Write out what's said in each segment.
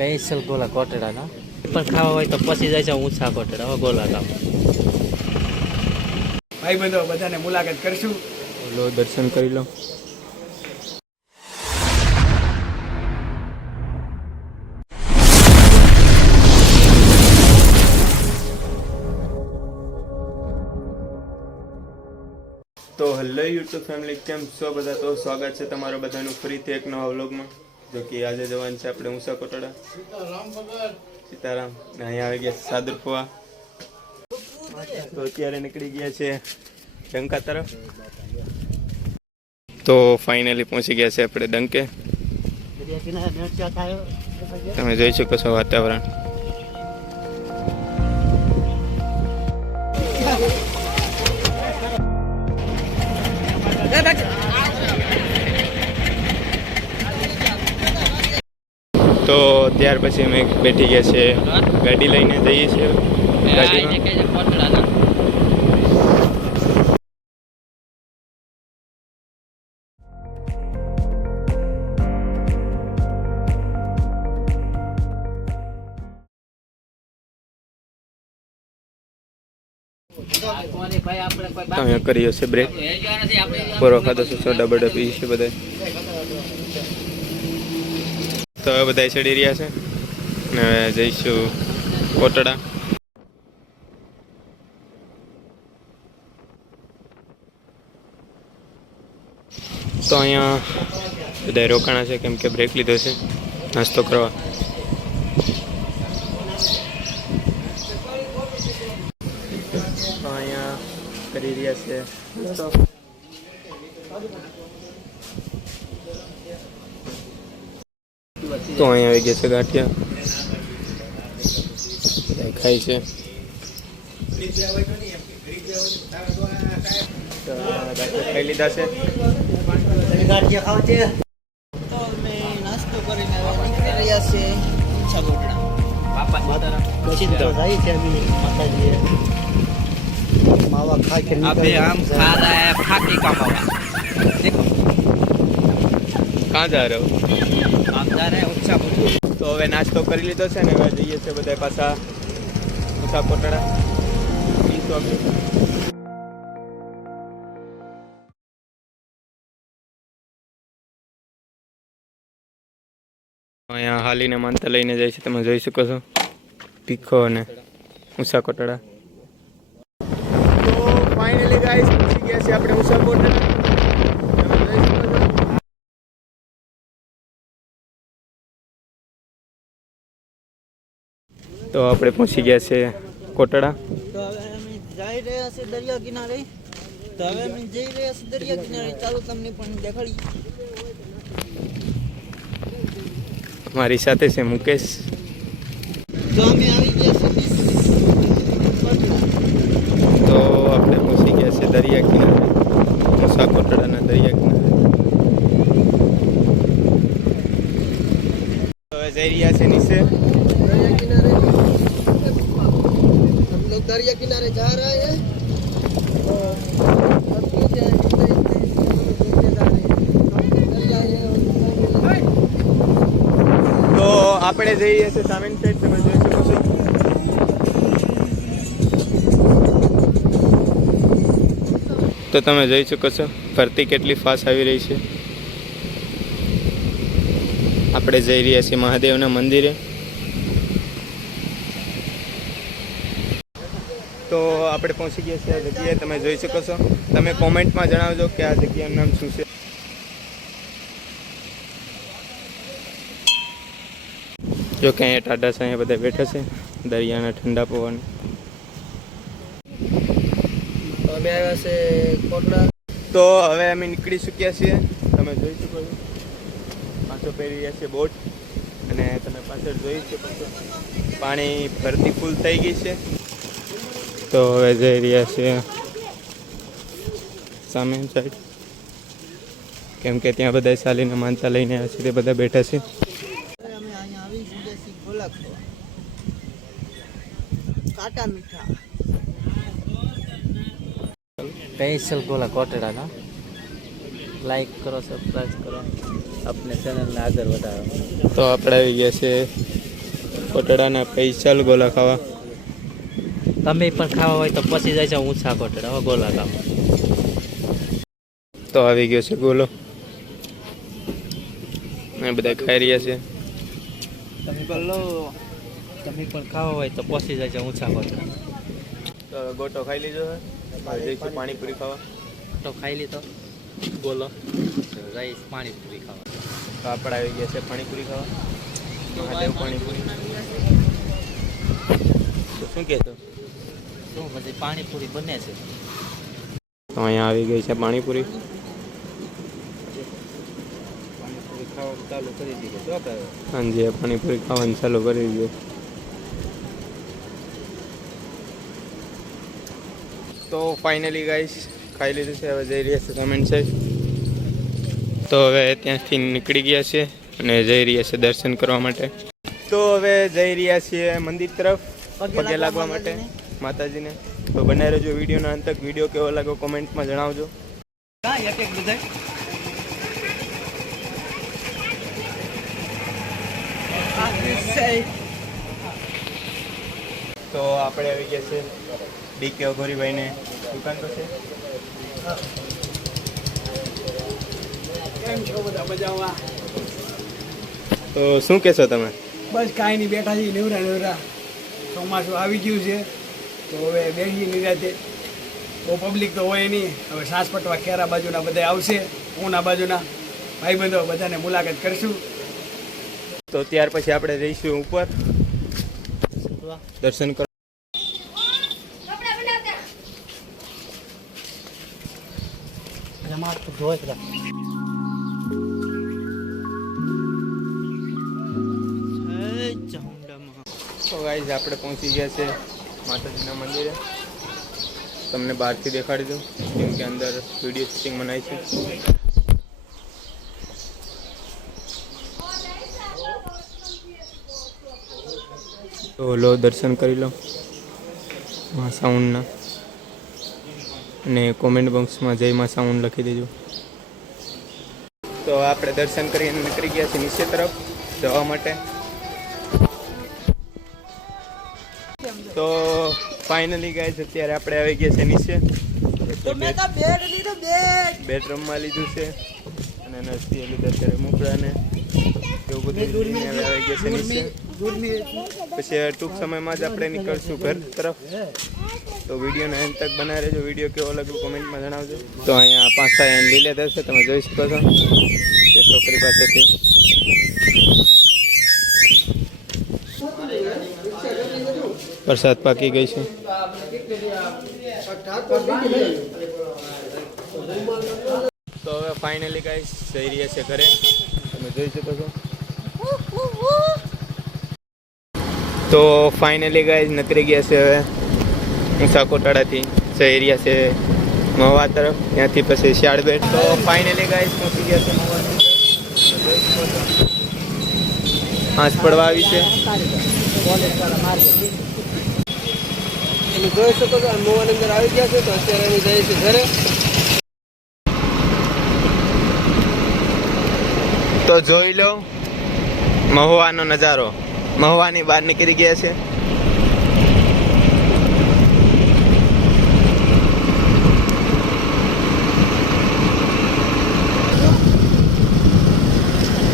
Special ગોલા કોટડા ના પણ ખાવા હોય તો પછી જાય છે ઊંચા કોટડા હવે ગોલા ખાવ ભાઈ બંધો બધાને મુલાકાત કરશું. લો દર્શન કરી લો. તો હેલો યુટ્યુબ ફેમિલી, કેમ છો બધા? તો સ્વાગત છે તમારા બધાનું ફરીથી એક નવા વ્લોગમાં. જો કે આજે જવાનું છે આપણે ઊંચા કોટડા. સીતારામ. ને અહીંયા આવી ગયા સાદર ફુવા. તો અત્યારે નીકળી ગયા છે ડંકા તરફ. તો ફાઇનલી પહોંચી ગયા છે આપણે ડંકે. તમે જોઈ શકો છો વાતાવરણ. તો ત્યાર પછી અમે બેઠી ગયા છે ગાડી લઈને જઈએ છીએ. ગાડીમાં તમે કર્યો છે બ્રેક. પૂરો ખાધો છે, સોડા બડા પી છે બધા. તો હવે બધા ચડી રહ્યા છે ને હવે જઈશું કોટડા. તો અહીંયા બધા રોકાણા છે કેમ કે બ્રેક લીધો છે નાસ્તો કરવા. તો અહીંયા કરી રહ્યા છે તો અહીંયા આવી ગયા છે ગાંઠિયા ખાય છે. ખાઈ લીધા છે. ગાંઠિયા ખાવ છે તો અમે નાસ્તો કરીને નીકળી રહ્યા છે ઊંચા કોટડા. બાપા પછી તો જાય છે માતાજી मावा खा के अबे हम खा रहे हैं फाकी का मावा. देखो कहाँ जा रहे हो? हम जा रहे हैं ऊंचा कोटड़ा. તો હવે નાસ્તો કરી લીધો છે ને હવે જઈએ છે બધા પાછા ઊંચા કોટડા. અહીંયા હાલીને માનતા લઈને જાય છે, તમે જોઈ શકો છો. ભીખો અને ઊંચા કોટડા. તો ફાઇનલી ગાઈસ પહોંચી ગયા છે આપણે ઊંચા કોટડા. તો આપણે પહોંચી ગયા છે કોટડા. તો હવે અમે જઈ રહ્યા છે દરિયા કિનારે. તો હવે અમે જઈ રહ્યા છે દરિયા કિનારે. ચાલો તમને પણ દેખાડી. અમારી સાથે છે મુકેશ. તો અમે આવી ગયા છે. તો આપણે પહોંચી ગયા છે દરિયા કિનારે, ઊંચા કોટડાના દરિયા કિનારે. હવે જઈ રહ્યા છે નીચે दरिया किनारे. हम लोग दरिया किनारे जा रहे हैं. તો આપણે જઈએ છીએ સામેની સાઈડ. તમે જોઈ શકો છો. તો તમે જોઈ શકો છો ભરતી કેટલી ફાસ્ટ આવી રહી છે. આપણે જઈ રહ્યા છીએ મહાદેવના મંદિરે. તો આપણે પહોંચી ગયા છીએ આ જગ્યાએ. તમે જોઈ શકો છો. તમે કોમેન્ટમાં જણાવજો કે આ જગ્યાનું નામ શું છે. જો કે અહીંયા ટાટા છે, અહીંયા બધા બેઠા છે દરિયાના ઠંડા પવન. અમે આવ્યા છે કોટડા. તો હવે અમે નીકળી ચૂક્યા છીએ. તમે જોઈ શકો છો પાછો પહેરી રહ્યા છે બોટ. અને તમે પાછળ જોઈ શકો છો પાણી ભરતી ફૂલ થઈ ગઈ છે. તો હવે જઈ રહ્યા છીએ સામે સાઈડ કેમ કે ત્યાં બધા ચાલીને માનતા લઈને આવ્યા છે તે બધા બેઠા છે. અમે અહીંયા આવી ગયા છીએ ગોલા ખાવા. કાટા મીઠા સ્પેશિયલ ગોલા કોટડા ના. લાઈક કરો, સબસ્ક્રાઈબ કરો, अपने चैनल ने આગળ વધારો. તો આપણે આવી ગયા છે કોટડાના પૈસા ગોલા ખાવા. તમે પણ ખાવા હોય તો પછી જાય છે ઊંચા કોટડા હવે ગોલા ખાવા. તો આવી ગયો છે ગોલો. એ બધા ખાઈ રહ્યા છે. તમે પણ લો, તમે પણ ખાવા હોય તો પછી જાય છે ઊંચા કોટડા. તો ગોટો ખાઈ લીધો છે. હવે જઈશું પાણીપુરી ખાવા. તો ખાઈ લીધો ગોલો, જઈશ પાણીપુરી ખાવા. તો આપણે આવી ગયા છે પાણીપુરી ખાવા. મહાદેવ પાણીપુરી. તો શું કહેતો? શું પછી પાણીપુરી બને છે. તો અહીંયા આવી ગઈ છે પાણીપુરી. પાણીપુરી ખાવાનું ચાલુ કરી દીધું તો આપણે. હાજી પાણીપુરી ખાવાનું ચાલુ કરી દીધું. તો ફાઇનલી ગાઈસ ખાઈ લીધું છે. હવે જઈ રહ્યા છે કમેન્ટ સાહેબ. તો હવે ત્યાંથી નીકળી ગયા છે અને જઈ રહ્યા છે દર્શન કરવા માટે. તો હવે જઈ રહ્યા છીએ મંદિર તરફ પગે લાગવા માટે માતાજીને. તો બનાવી રહેજો વિડીયોના અંત તક. વિડીયો કેવો લાગ્યો કોમેન્ટમાં જણાવજો. તો આપણે આવી ગયા છે ડીકે અઘોરીભાઈને દુકાન તો છે. કેમ છો બધા મજામાં? તો શું કહેશો તમે? બસ કાંઈ નહીં, બેઠા છીએ નેવરા. ચોમાસું આવી ગયું છે તો હવે બેસી નિરાતે. બહુ પબ્લિક તો હોય નહીં. હવે સાસ પટવા ખેરા બાજુના બધા આવશે, પૂના બાજુના ભાઈબંધો બધાને મુલાકાત કરશું. તો ત્યાર પછી આપણે જઈશું ઉપર દર્શન કરવા. તો ગાઈઝ આપણે પહોંચી ગયા છે માતાજીના મંદિરે. તમને બહારથી દેખાડી દઉં કેમ કે અંદર વિડીયો શૂટિંગ મનાય છે. તો લો દર્શન કરી લો માં સાઉન્ડના, અને કોમેન્ટ બોક્સમાં જય માં સાઉન્ડ લખી દેજો. તો આપણે દર્શન કરીને નીકળી ગયા છે નીચે તરફ જવા માટે. તો ફાઇનલી ગાઈસ અત્યારે આપણે આવી ગયા છે નીચે. બેડરૂમમાં લીધું છે અને નર્સરી લીધા છે રમકડાને એવું બધું લઈને આવી ગયા છે નીચે. પછી ટૂંક સમયમાં જ આપણે નીકળશું ઘર તરફ. તો વિડીયોને અંત તક બનાવી રહેજો. વિડીયો કેવો લાગ્યો કોમેન્ટમાં જણાવજો. તો અહીંયા પાછા લીલે લીધા છે, તમે જોઈ શકો છો તે છોકરી પાસેથી. વરસાદ પાકી ગઈ છે. તો હવે ફાઇનલી ગાઈસ જઈ રહ્યા છે ઘરે, તમે જોઈ શકો છો. તો ફાઇનલી ગાઈસ નીકળી ગયા છે હવે ઊંચા કોટડાથી. જઈ રહ્યા છે મહુવા તરફ, ત્યાંથી પછી શાળબેટ. તો ફાઇનલી ગાઈસ પહોંચી ગયા છે મહુવા. હાથ પડવા આવી છે. જોઈ શકો છો મોવાની અંદર આવી ગયા છે. તો અત્યારે અમે જઈએ છીએ ઘરે. તો જોઈ લો મહુવાનો નજારો. મહુવાની બહાર નીકળી ગયા છે.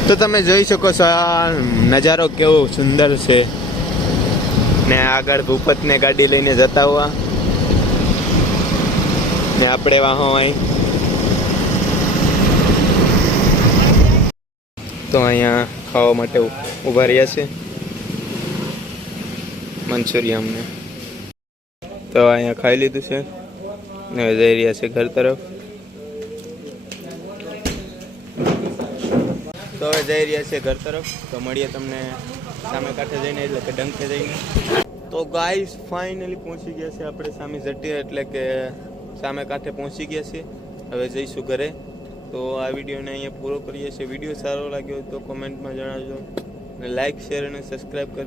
તો તમે જોઈ શકો છો આ નજારો કેવો સુંદર છે. ને આગળ ભૂપતને ગાડી લઈને જતા હોવા, ને આપણે વાહો અહીં. તો અહીંયા ખાવા માટે ઊભા રહ્યા છે મંચુરિયમને. તો અહીંયા ખાઈ લીધું છે ને જઈ રહ્યા છે ઘર તરફ. તો હવે જઈ રહ્યા છે ઘર તરફ. તો મળીએ તમને સામે કાંઠે જઈને, એટલે કે ડંકે જઈને. તો ગાઈસ ફાઇનલી પહોંચી ગયા છે આપણે સામે જટી, એટલે કે સામે કાંઠે પહોંચી ગયા છે. હવે જઈશું ઘરે. તો આ વિડીયોને અહીંયા પૂરો કરીએ છીએ. વિડીયો સારો લાગ્યો તો કોમેન્ટમાં જણાવજો, અને લાઇક શેર અને સબસ્ક્રાઈબ કરજો.